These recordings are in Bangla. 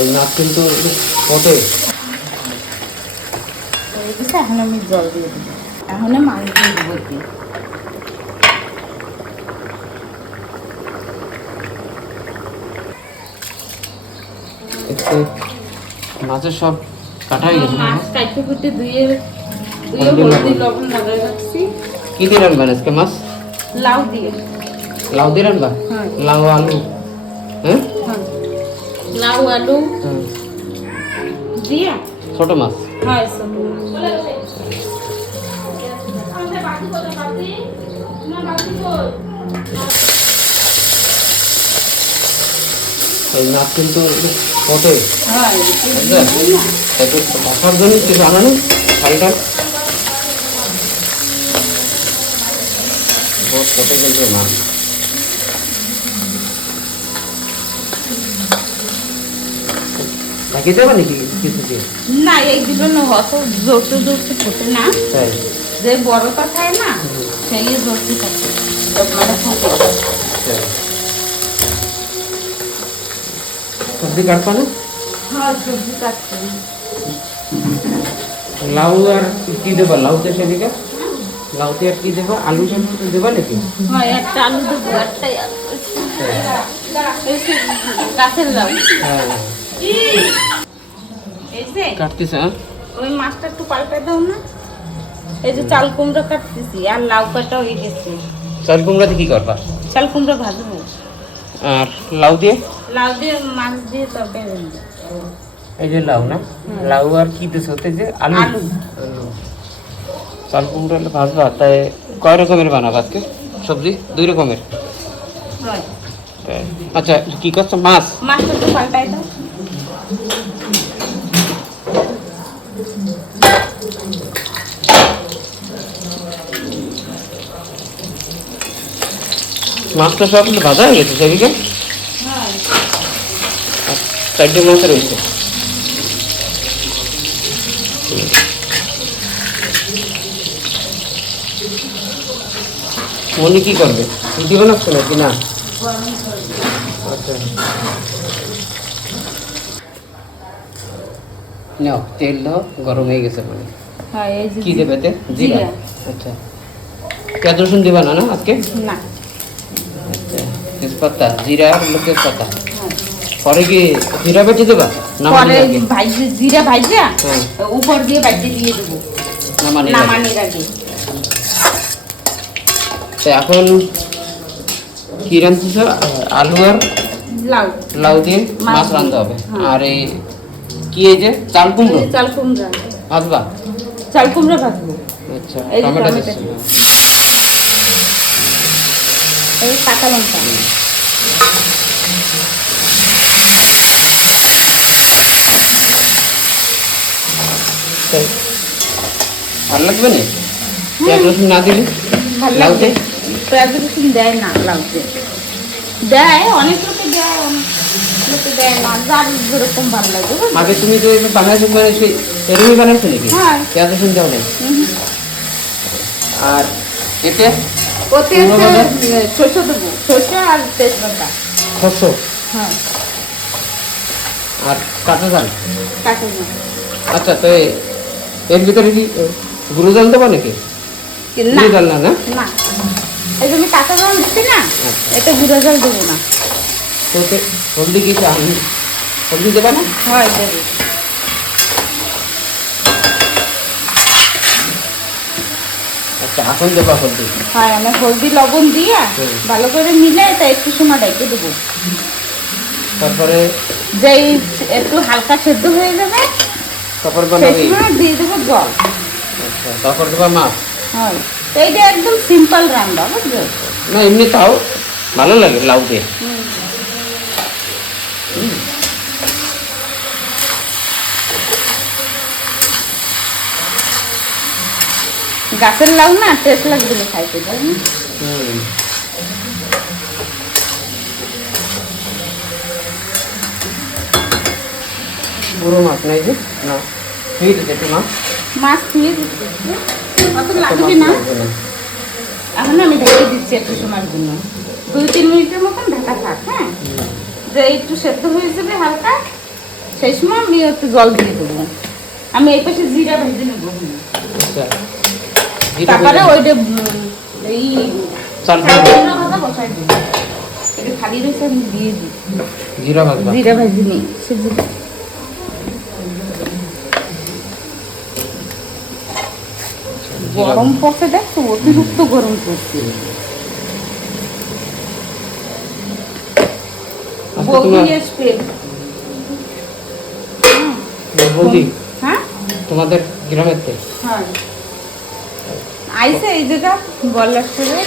এই মাছ কিন্তু ফোটে। এখন আমি জল দিয়ে দেবো, এখন মাছ দিয়ে দেবো কি। মাছের সব কাটা হয়ে গেছে। মাছ কাটতে কুটে ধুয়ে হলদি লবণ লাগাই রাখছি। কি দিয়ে রান্না আজকে মাছ? লাউ দিয়ে। লাউ দিয়ে রান্না? হ্যাঁ। লাউ আলু? হ্যাঁ, লাউ আলু দিয়ে ছোট মাছ। হয় ছোট এই মাছ কিন্তু ফোটে। হয় একটু বসার জন্য কিছু আনা নেই শাড়িটা বহুত ফোটে কিন্তু মাছ। ঢাকিয়ে দেবে নাকি কিছু দিয়ে? না, এইগুলো না অত জোরতে জোরতে ফোটে না। তাই যে বড়টা খায় না সেই জোরতে থাকে, মানে ফোটে। সবজি কাটবা না? হ্যাঁ, সবজি কাটতে। লাউ আর কি দেবা? লাউতে সেদিকে লাউতে আর কি দেবা? আলু টালু তো দেবা নাকি? হ্যাঁ, একটা আলু দেবো, একটাই আলু। গাছের লাউ। হ্যাঁ, এই যে কাটতেছে। ওই মাছটা একটু পাল্টে দাও না। এই যে চাল কুমড়া কাটতেছি, আর লাউ কাটা হয়ে গেছে। চাল কুমড়া দিয়ে কি করবা? চাল কুমড়া ভাজবো। আর লাউ দিয়ে? লাউ দিয়ে মাছ দিয়ে তরকারি রান্না। এই যে লাউ না, লাউ আর কি দিছ ওতে? যে আলু। আলু। চাল কুমড়া ভাজবা। তাই কয় রকমের বানাবা আজকে সবজি? 2 রকমের। হয়। তাই। আচ্ছা, কি করছো? মাছ? মাছটা একটু পাল্টাই দাও। মাছটা সব ভাজা হয়ে গেছে সেদিকে? হ্যাঁ। 4টে মাছ রয়েছে। মনি কি করবে? রুটি বানাচ্ছে নাকি না? আচ্ছা, নাও তেল দাও, গরম হয়ে গেছে বলে। হ্যাঁ, এই যে কি দেবে তে? জিরা। জিরা। আচ্ছা, পেঁয়াজ রসুন দিবা না? না আজকে? না। আচ্ছা, তেজপাতা, জিরা আর তেজপাতা। হ্যাঁ। পরে কি জিরা বেটে দেবা? পরে ভাইজে জিরা ভাইজা হ্যাঁ। উপর দিয়ে বাইতে দিয়ে দেবো নামানোর আগে। এখন কি রাঁধতেছ? আলু আর লাউ। লাউ দিয়ে মাছ রাঁধতে হবে। আর এই কি, এই যে চাল কুমড়ো? চাল কুমড়া ভাজবা? চাল কুমড়া ভাজবো। আচ্ছা, এই যে টমেটো টমেটো। দিচ্ছি। এই কাঁচা লঙ্কা। তাই ভালো লাগবে না পেঁয়াজ রসুন না দিলে? ভালো লাউতে লাগবে। পেঁয়াজ রসুন দেয় না লাউতে। দেয়, অনেক লোকে দেয়, অনেক লোকে দেয় না। যার যেরকম ভালো লাগে। আগে তুমি তো বাংলাদেশ বানাইছি, এরকমই বানাইছো নাকি? হ্যাঁ। পেঁয়াজ রসুন দাও নাই? আর এতে ওতে শস্য দেবো, শস্য আর তেজপাতা। শস্য হ্যাঁ, আর কাঁচা ঝাল। কাঁচা ঝাল। আচ্ছা, তো এর ভিতরে কি গুঁড়ো জল দেবো নাকি? না গুঁড়ো জল না? না, না, এই যে আমি কাঁচা জল দিচ্ছি না, আচ্ছা। এটা গুঁড়া জল দেবো না। তো ওতে হলদি কি হলদি দেবা না? হয়, দেবো। আচ্ছা, এখন দেবা হলদি? হয়, আমি হলদি লবণ দিয়ে ভালো করে মিলে এটা একটু সময় রেখে দেবো। তারপরে যেই একটু হালকা সেদ্ধ হয়ে যাবে তারপর সেই বানাবি? সময় দিয়ে দেবো জল। আচ্ছা, তারপর দেবা মাছ? হয়, তো এইটা একদম সিম্পল রান্না, বুঝলো? না, এমনি তাও ভালো লাগে লাউ দিয়ে। গাছের লাউ না, টেস্ট লাগবে না খাইতে, জানি। পুরো মাছ নাই যে? না, ঠিক আছে, একটু মাছ। মাছ দিয়ে দিচ্ছি, অত লাগবে না। এখন আমি ঢেকে দিচ্ছি একটু সময়ের জন্য, 2-3 মিনিটের মতন ঢাকা থাক। হ্যাঁ, যে একটু সেদ্ধ হয়ে যাবে হালকা, সেই সময় আমি একটু জল দিয়ে দেবো। আমি এই পাশে জিরা ভেজে নেবো। আচ্ছা জিরা তারপরে ভেজে- ওইটা এই চাল চালগুলো ভাজা বসাই দেবো। এটা খালি রয়েছে আমি দিয়ে দিই। জিরা ভাজবা জিরা ভেজে নিই সে জিরা জিরা গরম পড়ছে, দেখছো অতিরিক্ত গরম পড়ছে। আচ্ছা, বৌদি তোমার- আসবে। বৌদি হ্যাঁ তোমাদের গ্রামের থেকে? হ্যাঁ আইসে এই জায়গা বল্লাসপুরে।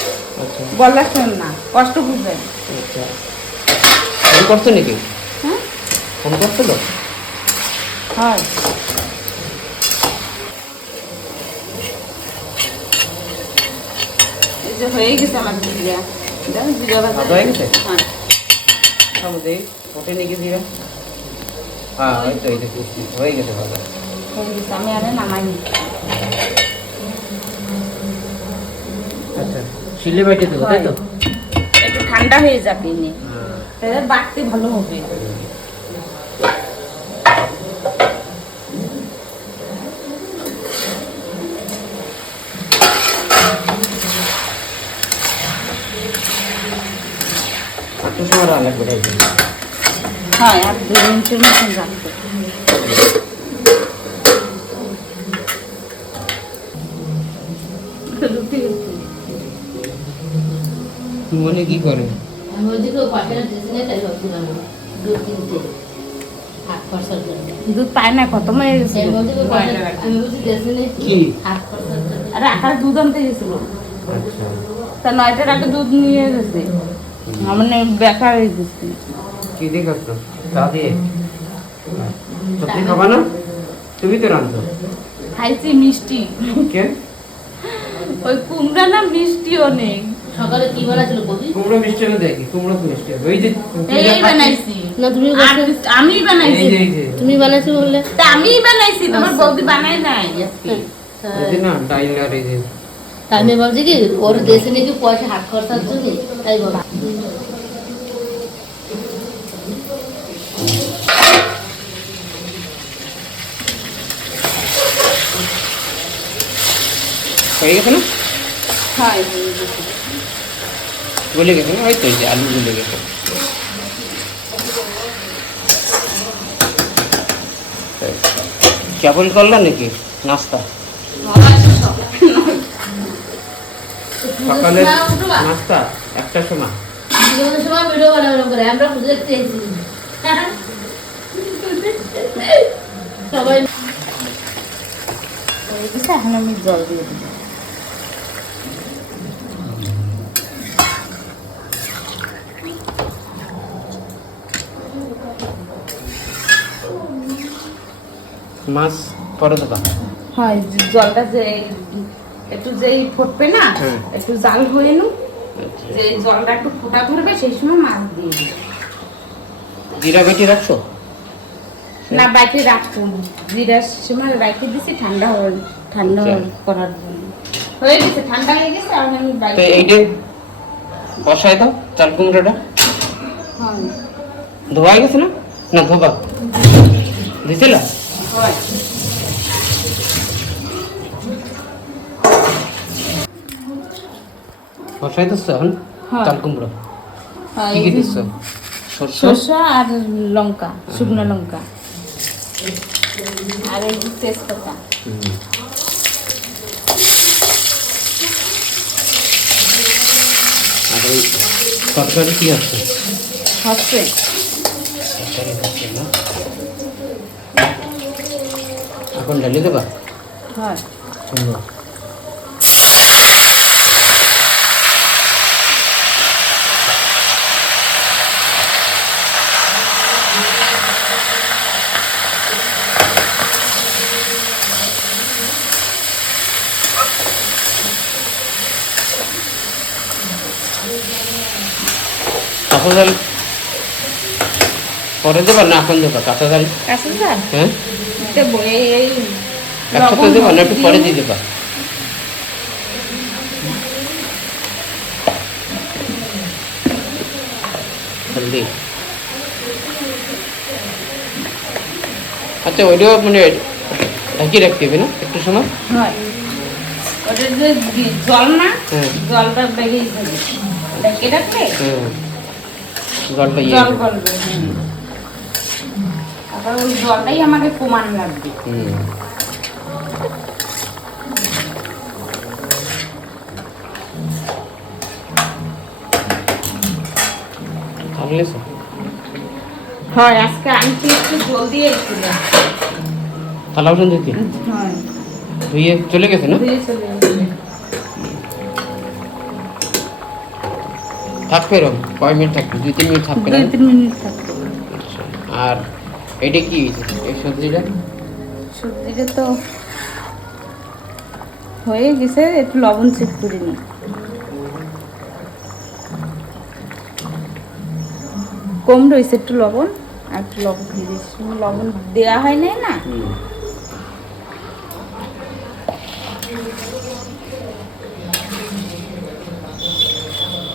আচ্ছা বল্লাসপুর না, কষ্ট বুঝবে। আচ্ছা ফোন করছো নাকি? হ্যাঁ ফোন করছিল? হয় এই যে হয়ে গেছে আমার জিরা। দেখো জিরা ভাজা ভাজা হয়ে গেছে? হ্যাঁ আমাদের ওঠে নাকি জিরা? হ্যাঁ এই তো এই যে কুচি হয়ে গেছে ভাজা। হয়ে গেছে, আমি আরে নামাইনি। আচ্ছা শিলে বাইটে দেবো তাই তো? একটু ঠান্ডা হয়ে যাবে নে, হ্যাঁ। তাহলে বাটতে ভালো হবে। একটু সময় রান্না করে দিই। হ্যাঁ আর 2 মিনিটের মতন রাখতে। রুটি মনে কি করে? আমি ওদিকে পাশের ডিসনে তাই ভাবছিলাম 2-3 হাত খরচার জন্য। দুধ পায় না, খতম হয়ে গেছে। এর মধ্যে আমি বুঝি ডিসনে কি? হাত খরচার জন্য। আরে আকার দুধ আনতে গেছিল, আচ্ছা তা 9টার আগে দুধ নিয়ে গেছে। মানে বেকার হয়ে গেছে। কি দিয়ে করছো? চা দিয়ে? সত্যি খাবা না? তুমি তো রাঁধছো। খাইছি মিষ্টি, কে? ওই কুমড়া না মিষ্টি অনেক। সকালে কি বানাছিল কবি? কুমড়ো মিষ্টি আমি দেখি, কুমড়ো তো মিষ্টি হবে। ওই যে এই বানাইছি, না তুমি আমি বানাইছি। এই যে তুমি বানাইছো বললে? তা আমি বানাইছি, তোমার বৌদি বানাই নাই আজকে। এই যে না ডাইল আর এই যে তাই আমি ভাবছি কি ওর দেশে নাকি পয়সা হাত খরচার জন্য, তাই বল। হয়ে গেছে না? হয় গলে গেছে না? ওই তো এই যে আলু গলে গেছে। কেবল করলা নাকি নাস্তা? সকালে নাস্তা 1টার সময়। জীবনের সময় ভিডিও বানাবো করে আমরা বুঝে দেখতে এসেছি। সবাই হয়ে গেছে, এখন আমি জল দিয়ে দিই। মাছ পরে দেবা? হয় জলটা যে একটু যেই ফুটবে না, হুম। একটু জাল হয়ে নু, যে জলটা একটু ফোটা ধরবে সেই সময় মাছ দিয়ে দিই। জিরা বেটে রাখছো? না বাইতে রাখবো, জিরার সময় রাখতে দিছি ঠান্ডা করার জন্য। হয়ে গেছে, ঠান্ডা হয়ে গেছে, আর আমি তো বাইতে এইটা বসায় দাও চাল কুমড়োটা। হয় ধোয়া গেছে না? না ধোবা দিছিলা? হয় বসাই দিচ্ছ এখন হ্যাঁ। চাল কুমড়ো? হয়, কি কি এই যে দিচ্ছ? সরষে? সরষা আর লঙ্কা, শুকনো লঙ্কা, আর এই যে তেজপাতা। আর ওই তরকারি কি আছে? হচ্ছে তরকারি হচ্ছে না, এখন ঢেলে দেবা? হয় সুন্দর। কাঁচা জাল পরে দেবা না এখন দেবা? কাঁচা জাল কাঁচা ঝাল হ্যাঁ দেবো, এই একসাথে দেবা না একটু পরে দিয়ে দেবা? হলদি আচ্ছা ওইটাও মানে ঢাকিয়ে রাখতে হবে না একটু সময়? হয় ওটা যে জল না, হ্যাঁ। জলটা বেরিয়ে যাবে, ঢেকে রাখলে হ্যাঁ, জলটা জল গলবে। আবার ওই জলটাই আমাকে কমান লাগবে। থাকলে হয় আজকে আনছি একটু জলদি এসেছিল। থালা বাসন দিতে হয় ধুয়ে চলে গেছে না? দিয়ে চলে এসেছিল। থাকবে এরকম কয় মিনিট থাকবে? 2-3 মিনিট থাকবে না? 2-3 মিনিট থাকবে। আচ্ছা, আর এটা কি এই সবজিটা? সবজিটা তো হয়ে গেছে, একটু লবণ চেক করে নি। কম রয়েছে একটু লবণ, আর একটু লবণ দিয়ে দিচ্ছি। লবণ দেওয়া হয় নাই না।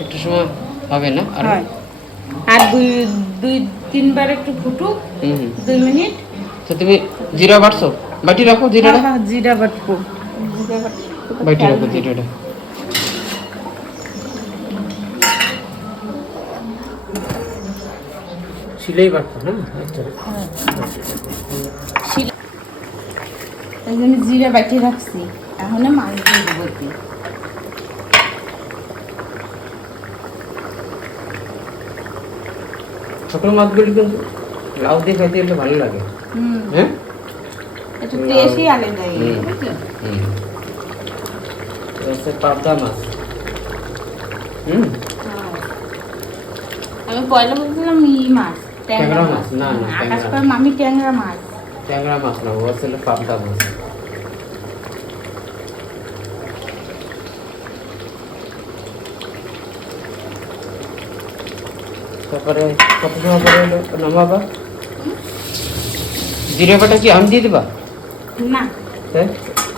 একটু সময় হবে না? আর হয় আর 2-3 বার একটু ফুটুক, 2 মিনিট। তো তুমি জিরা বাটছো? বাটি রাখো জিরাটা। হ্যাঁ জিরা বাটবো, বাটি রাখো জিরাটা। শিলেই বাটছো না? আচ্ছা। এই জন্য জিরা বাটি রাখছি, এখন মাছ দিয়ে দেবো। ছোট মাছগুলি কিন্তু লাউ দিয়ে খাইতে গেলে ভালো লাগে। হ্যাঁ, একটু টেস্টই আলাদা, বুঝলেন? হচ্ছে পাবদা মাছ। আমি পয়লা বলছিলাম মাছ, ট্যাংরা মাছ। না না, আকাশ করে মামি ট্যাংরা মাছ। ট্যাংরা মাছ না, ও হচ্ছে পাবদা মাছ। তারপরে কত সময় পরে নামাবা? জিরে বাটা কি আমি দিয়ে দেবা? না হ্যাঁ,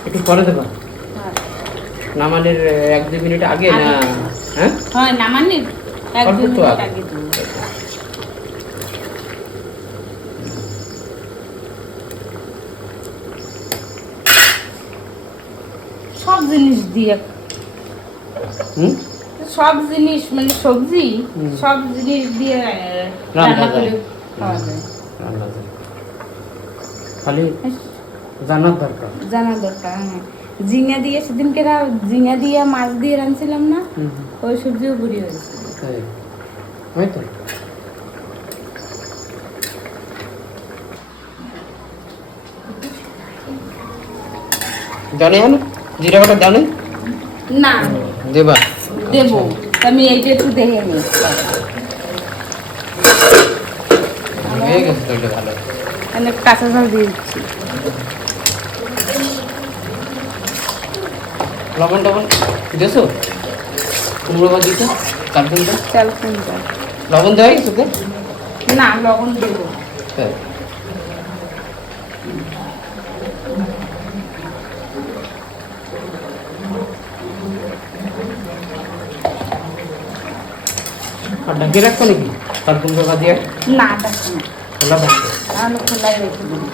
একটু পরে দেবা? হয়। নামানোর 1-2 মিনিট আগে না? হ্যাঁ, হয় নামানি অল্প 1-2 একটু মিনিট আগে। আগে দেবো। সব জিনিস দিয়ে, সব জিনিস মানে সবজি, সব জিনিস দিয়ে রান্না করে খাওয়া যায়। রান্না যায়। খালি জানার দরকার। জানা দরকার। হ্যাঁ, ঝিঙা দিয়ে সেদিনকে ঝিঙা দিয়ে মাছ দিয়ে রাঁধছিলাম না, ওই সবজিও বুড়ি হয়েছে। হয়তো জানে না জিরা বাটা জানে না দেবা? দেবো, আমি এইটা একটু দেখে নিই। হয়ে গেছে তো, এটা ভালো। আমি কাঁচা ঝাল দিয়ে দিচ্ছি। লবণ টবণ দিয়েছো? কুমড়ো বা দিতে চাল কুমড়ো চাল কুমড়া লবণ দেওয়া গেছে তো? না, লবণ দেবো। হ্যাঁ, আর ঢাকি রাখবো নাকি চাল কুমড়ো বা দিয়ে? না দেখো না, খোলা থাকবে। তাহলে খোলাই রেখে দিবি।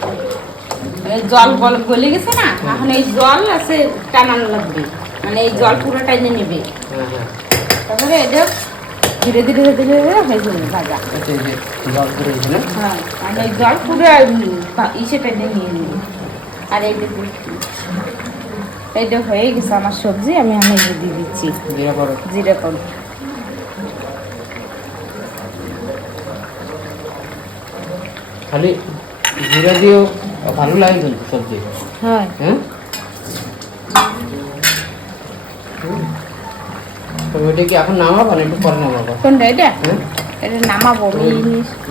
এই জল গলে গেছে না, এখন এই জল আছে টানানো লাগবে, মানে এই জল পুরো টাইনে নেবে। হ্যাঁ হ্যাঁ, তারপরে এটা ধীরে ধীরে ধীরে ধীরে হয়ে যাবে ভাজা। আচ্ছা, এই যে জল করে দিয়েছে না? হ্যাঁ, আর এই জল পুরো ইসে টাইনে নিয়ে নেবে। আর এইটা হয়ে গেছে আমার সবজি, আমি দিয়ে দিচ্ছি জিরা করো। জিরা করো। খালি জিরা দিয়েও ভালো লাগে কিন্তু সবজি। হ্যাঁ হ্যাঁ, তো ওইটা কি এখন নামাবো না একটু পরে নামাবো? কোনটা এটা? হ্যাঁ, এটা নামাবো।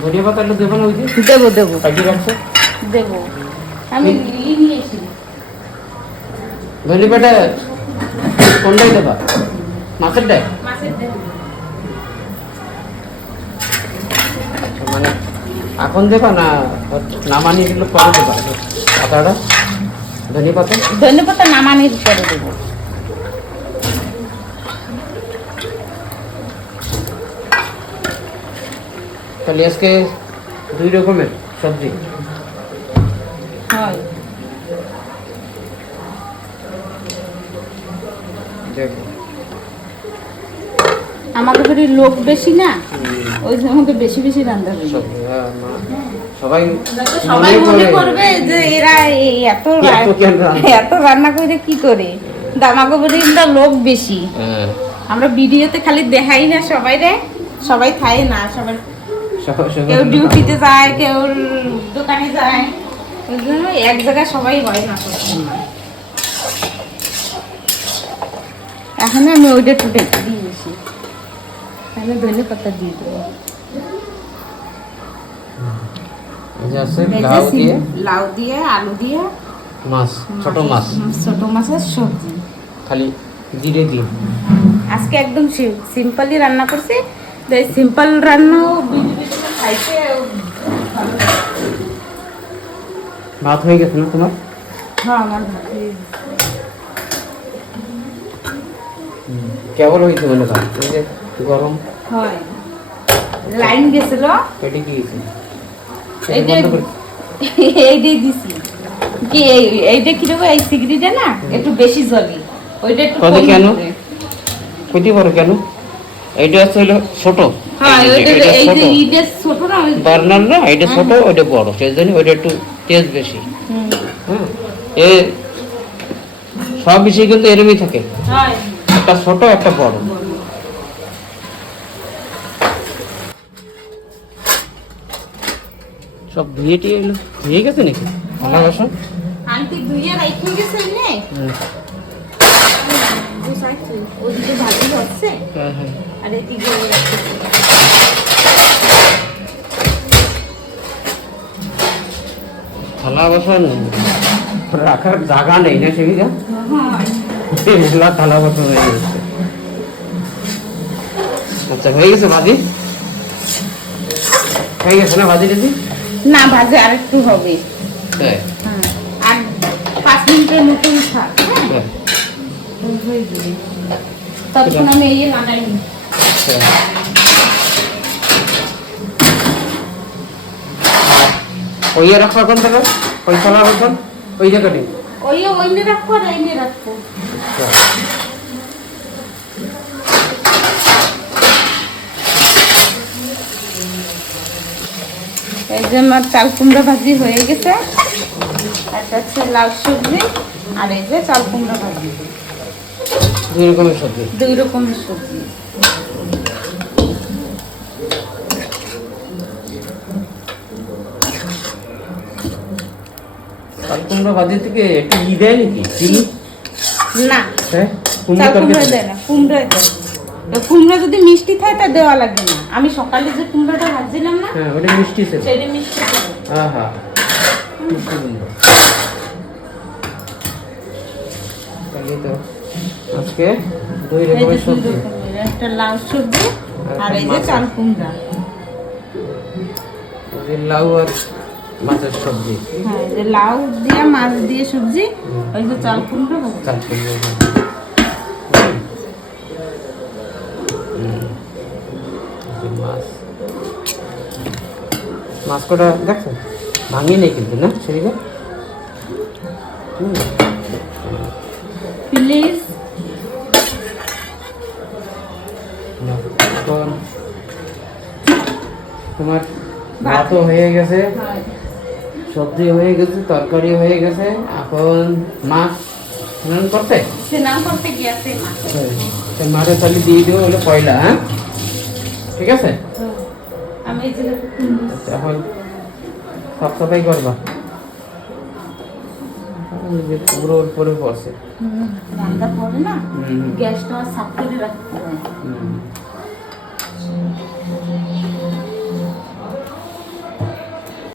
ধনিয়া পাতাটা দেবো না? ওই যে দেবো দেবো কাটিয়ে রাখছো দেবো, আমি নিয়েছি। ধনিয়া পাতা কোনটাই দেবা? মাছের ডাল? মাছের দেবো। মানে এখন দেবা না নামানি এগুলো পরে দেবা? পাতাটা ধনিয়া পাতা ধনে পাতা নামানোর পরে দেবো। তাহলে আজকে 2 রকমের সবজি। দেখো আমাদের বাড়ির লোক বেশি না, ওই জন্য তো বেশি বেশি রান্না করি। সবাই সবাই মনে করবে যে এরা এত এত রান্না করে কি করে, আমাকে বাড়ির লোক বেশি। আমরা ভিডিওতে খালি দেখাই না সবাই রে, সবাই খায় না, সবাই কেউ ডিউটিতে যায়, কেউ দোকানে যায়, ওই জন্য এক জায়গায় সবাই হয় না। এখন আমি ওইটা টুটে দিয়ে বেশি, আমি ধনে পাতা দিয়ে দেবো। লাউ দিয়ে আলু দিয়ে মাছ, ছোট মাছ, ছোট মাছের সবজি, খালি জিরে দিয়ে। আজকে একদম সিম্পলই রান্না করছি, সিম্পল রান্না খাইতে। ভাত হয়ে গেছে না তোমার? হ্যাঁ, আমার ভাত হয়ে গেছে। কেবল হয়েছে মনে হয়, এই যে গরম হয় লাইন গেছিল, পেটে কি গেছে? এইটাই দিছি কি, এইটা কিরকম, এই সিগড়িটা না একটু বেশি জলে, ওইটা একটু কত কেন কইতে পারো কেন? এইটা আছে হলো ছোট, হ্যাঁ এইটা ছোট না, বার্নার না, এটা ছোট ওইটা বড়, সেই জন্য ওইটা একটু তেজ বেশি। হ্যাঁ, এ সব বিষয় কিন্তু এরমই থাকে, হয় একটা ছোট একটা বড়। সব ধুয়ে টিয়ে এলো, ধুয়ে গেছে নাকি আমার বাসন? আন্টি ধুইয়া রাইখে গেছে নে, ওদিকে ভাজি হচ্ছে হ্যাঁ হ্যাঁ, আর এদিকে থালা বাসন রাখার জায়গা নেই না, সেদিকে হ্যাঁ থালা বাসন হয়ে গেছে। আচ্ছা, হয়ে গেছে ভাজি, হয়ে গেছে না ভাজি টাজি? না, ভাজি আর একটু হবে, হ্যাঁ হ্যাঁ আর 5 মিনিটের মতন থাক, হ্যাঁ হ্যাঁ, হয়ে যাবে। ততক্ষণ আমি এই লাগাই নি। ওই রাখো এখন থেকে, ওই থালা বাসন ওই জায়গাটি ওইনে রাখবো আর এইনে রাখবো। এই যে আমার চাল কুমড়া ভাজি হয়ে গেছে, একটা হচ্ছে লাউ সবজি, আর এই যে চাল কুমড়া ভাজি, 2 রকমের সবজি। 2 রকমের সবজি। চাল কুমড়া ভাজি থেকে একটু ই দেয় নাকি, চিনি? না, হ্যাঁ, চাল কুমড়া দেয় না, কুমড়া দেয়। কুমড়া যদি মিষ্টি থাকে তা দেওয়া লাগবে না। আমি সকালে যে কুমড়াটা ভাজছিলাম না, হ্যাঁ ওটা মিষ্টি ছিল। সেটা মিষ্টি দেবে। আহা, মিষ্টি বলবো। তাহলে তো আজকে 2 এই যে রকমের 2 সবজি, রকমের, একটা লাউ সবজি আর এই যে চাল কুমড়া। ওই যে লাউ আর মাছের সবজি। হ্যাঁ, এই যে লাউ দিয়ে মাছ দিয়ে সবজি, ওই যে চাল কুমড়া ভাজি। চাল কুমড়া ভাজি। মাছ, মাছ কটা দেখো ভাঙি নেই কিন্তু না, সেদিকে প্লিজ এখন তোমার ভাতও হয়ে গেছে, সবজি হয়ে গেছে, তরকারি হয়ে গেছে, এখন মাছ স্নান করতে স্নান করতে গিয়েছে মা। মাঠে চালি দিয়ে দেবো, হলো পয়লা। হ্যাঁ, ঠিক আছে, আমি এই যে এখন সাফ সাফাই করবা, পুরো উপরে বসে রান্না পরে না, গ্যাসটা সাফ করে রাখতে হয়।